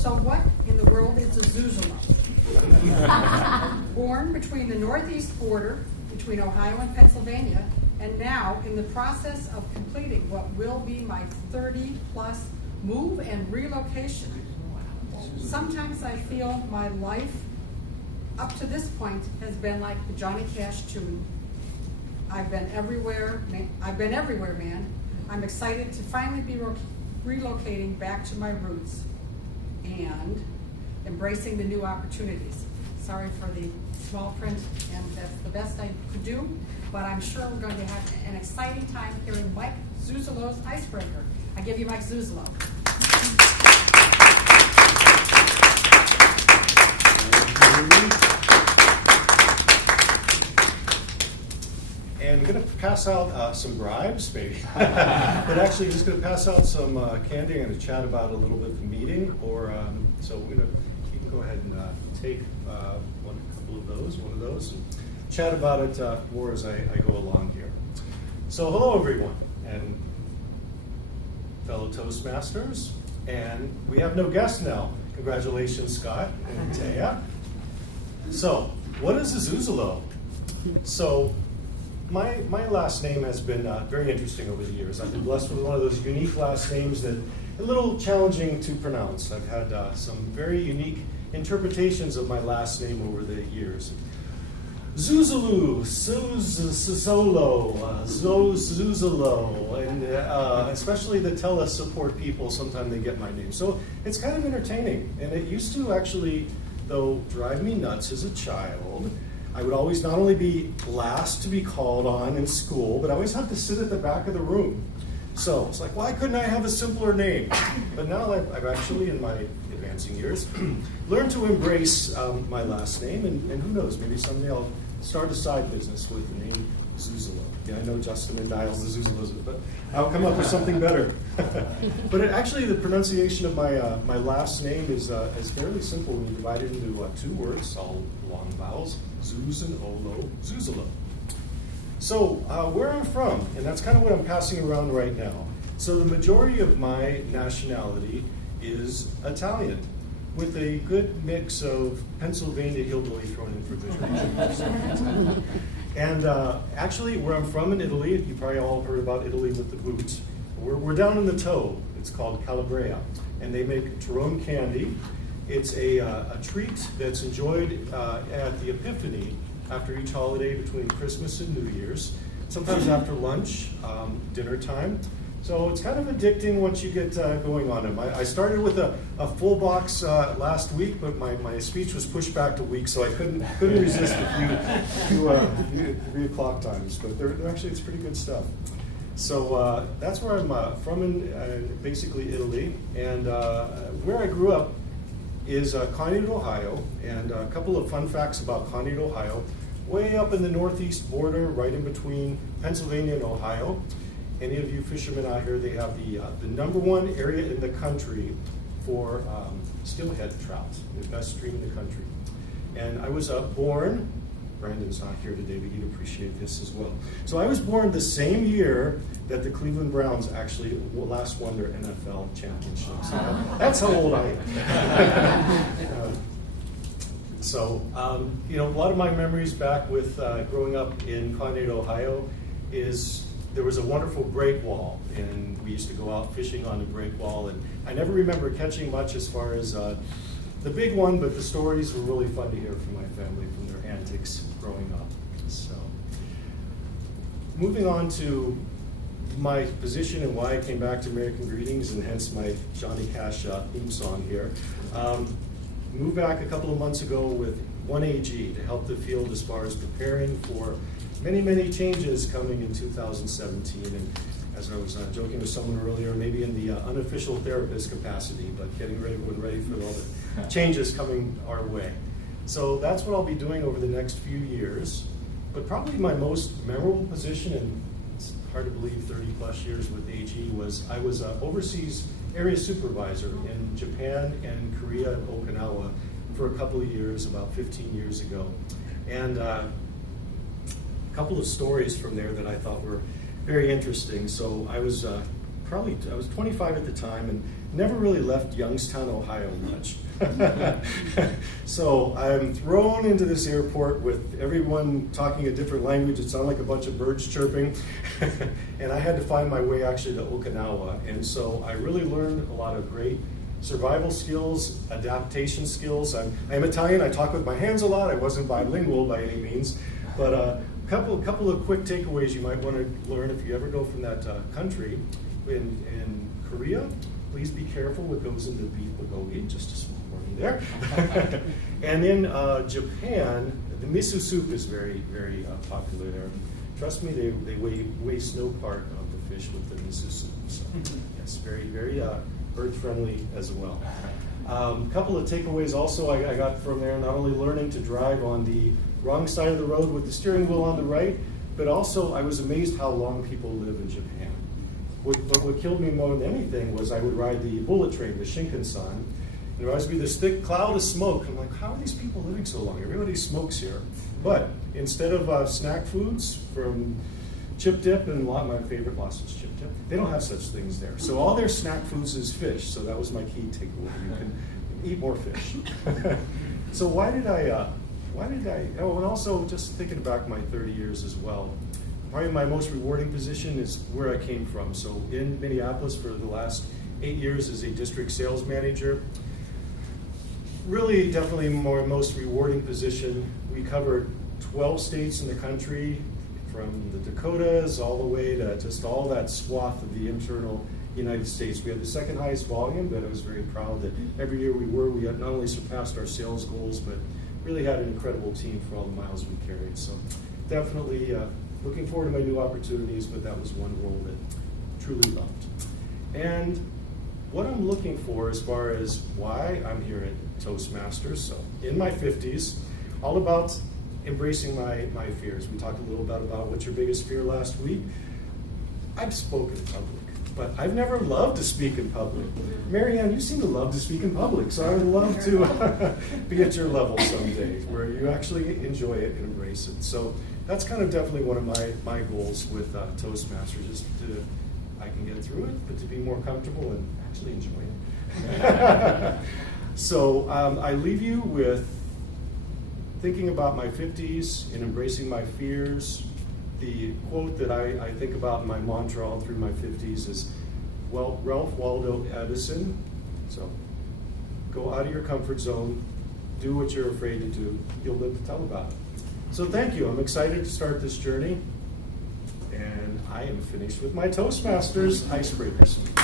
So what in the world is a Zuzolo? Born between the northeast border between Ohio and Pennsylvania, and now in the process of completing what will be my 30-plus move and relocation. Sometimes I feel my life up to this point has been like the Johnny Cash tune. I've been everywhere, man. I'm excited to finally be relocating back to my roots and embracing the new opportunities. Sorry for the small print, and that's the best I could do, but I'm sure we're going to have an exciting time hearing Mike Zuzolo's Icebreaker. I give you Mike Zuzolo. And I'm going to pass out some bribes, maybe. But actually, just going to pass out some candy. I'm going to chat about a little bit of the meeting. So you can go ahead and take one of those, and chat about it more as I go along here. So hello, everyone, and fellow Toastmasters. And we have no guests now. Congratulations, Scott and Taya. So, what is a Zuzolo? So, my last name has been very interesting over the years. I've been blessed with one of those unique last names that a little challenging to pronounce. I've had some very unique interpretations of my last name over the years. Zuzolo, Zuzolo, Zuzolo, and especially the tele-support people, sometimes they get my name. So it's kind of entertaining. And it used to actually, though, drive me nuts as a child. I would always not only be last to be called on in school, but I always had to sit at the back of the room. So it's like, why couldn't I have a simpler name? But now I've actually, in my advancing years, learned to embrace my last name, and who knows, maybe someday I'll start a side business with the name Zuzolo. Yeah, I know Justin and Niles, the Zuzolos, but I'll come up with something better. But actually, the pronunciation of my last name is fairly simple when you divide it into two words, all long vowels, Zuz and Olo, Zuzolo. So where I'm from, and that's kind of what I'm passing around right now. So the majority of my nationality is Italian, with a good mix of Pennsylvania hillbilly thrown in for good reason. And actually, where I'm from in Italy, you probably all heard about Italy with the boots. We're down in the toe. It's called Calabria, and they make Tyrone candy. It's a treat that's enjoyed at the Epiphany after each holiday between Christmas and New Year's, sometimes after lunch, dinner time. So it's kind of addicting once you get going on them. I started with a full box last week, but my speech was pushed back a week, so I couldn't resist a few 3 o'clock times. But they're actually, it's pretty good stuff. So that's where I'm from in basically Italy. And where I grew up is Conneaut, Ohio. And a couple of fun facts about Conneaut, Ohio. Way up in the northeast border, right in between Pennsylvania and Ohio. Any of you fishermen out here, they have the #1 area in the country for steelhead trout, the best stream in the country. And I was born, Brandon's not here today, but he'd appreciate this as well. So I was born the same year that the Cleveland Browns actually last won their NFL championship. So that's how old I am. So, a lot of my memories back with growing up in Conneaut, Ohio is there was a wonderful breakwall, and we used to go out fishing on the breakwall, and I never remember catching much as far as the big one, but the stories were really fun to hear from my family, from their antics growing up. So, moving on to my position and why I came back to American Greetings, and hence my Johnny Cash theme song here. Moved back a couple of months ago with 1AG to help the field as far as preparing for many, many changes coming in 2017. And as I was joking with someone earlier, maybe in the unofficial therapist capacity, but getting ready for all the changes coming our way. So that's what I'll be doing over the next few years. But probably my most memorable position, and it's hard to believe 30 plus years with AG, was I was overseas area supervisor in Japan and Korea and Okinawa for a couple of years, about 15 years ago. And a couple of stories from there that I thought were very interesting. So I was 25 at the time, and never really left Youngstown, Ohio much. So I'm thrown into this airport with everyone talking a different language. It sounded like a bunch of birds chirping. And I had to find my way actually to Okinawa. And so I really learned a lot of great survival skills, adaptation skills. I'm Italian, I talk with my hands a lot. I wasn't bilingual by any means. But a couple of quick takeaways you might want to learn if you ever go from that country. In Korea, please be careful what goes into beef bulgogi, just a small warning there. And in Japan, the miso soup is very, very popular there. Trust me, they waste no part of the fish with the miso soup. So yes, very, very earth-friendly as well. A couple of takeaways also I got from there, not only learning to drive on the wrong side of the road with the steering wheel on the right, but also I was amazed how long people live in Japan. But what killed me more than anything was I would ride the bullet train, the Shinkansen, and there would always be this thick cloud of smoke. I'm like, how are these people living so long? Everybody smokes here. But instead of snack foods from chip dip and my favorite sausage chip dip, they don't have such things there. So all their snack foods is fish. So that was my key takeaway. You can eat more fish. So why did I, oh, and also just thinking back my 30 years as well, probably my most rewarding position is where I came from. So in Minneapolis for the last 8 years as a district sales manager. Really, definitely most rewarding position. We covered 12 states in the country, from the Dakotas all the way to just all that swath of the internal United States. We had the second highest volume, but I was very proud that every year we had not only surpassed our sales goals, but really had an incredible team for all the miles we carried. So definitely looking forward to my new opportunities, but that was one role that truly loved. And what I'm looking for as far as why I'm here at Toastmasters, so in my 50s, all about embracing my fears. We talked a little bit about what's your biggest fear last week. I've spoken in public, but I've never loved to speak in public. Marianne, you seem to love to speak in public, so I would love to be at your level someday where you actually enjoy it and embrace it. So that's kind of definitely one of my goals with Toastmasters, is I can get through it, but to be more comfortable and actually enjoy it. So I leave you with thinking about my 50s and embracing my fears. The quote that I think about in my mantra all through my 50s is, well, Ralph Waldo Edison. So go out of your comfort zone, do what you're afraid to do, you'll live to tell about it. So thank you, I'm excited to start this journey, and I am finished with my Toastmasters icebreaker speech.